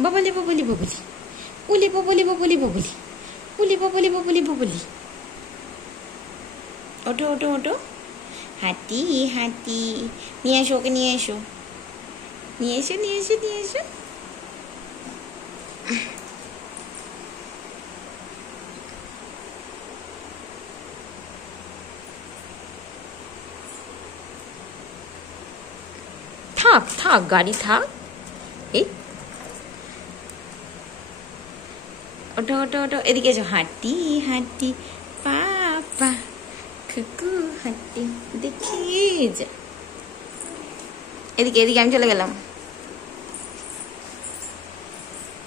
বাবলি বাবলি বাবলি, উলি বাবলি বাবলি বাবলি, উলি বাবলি বাবলি বাবলি। ওঠো ওঠো ওঠো। হাতি হাতি, নিয়ে এসো ওকে, নিয়ে এসো নিয়ে এসো নিয়ে এসো নিয়ে এসো। থাক থাক, গাড়ি থাক। এই ওঠো ওঠো ওঠো, এদিকে এসো। হাঁটি হাঁটি পাপা, কুকু হাঁটি দেখি যা। এদিকে এদিকে, আমি চলে গেলাম।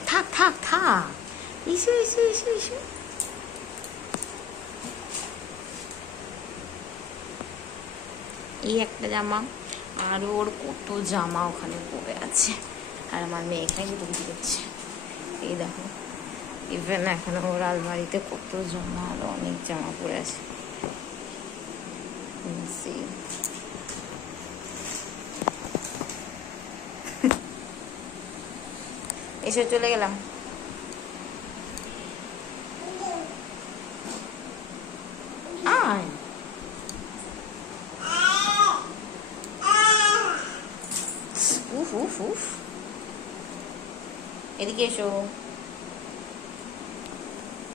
থাক থাক থাক, এসো এসো এসো এসো। এই একটা জামা, আর ওর কত জামা ওখানে পড়ে আছে, আর আমার মেয়ে এখানে ঢুকতে করছে। এই দেখো, ইভেন এখানে ওর আলমারিতে কত জামা, আরো অনেক জামা পড়ে আছে। এসে চলে গেলাম। আয় উফ উফ উফ, এদিকে এসো।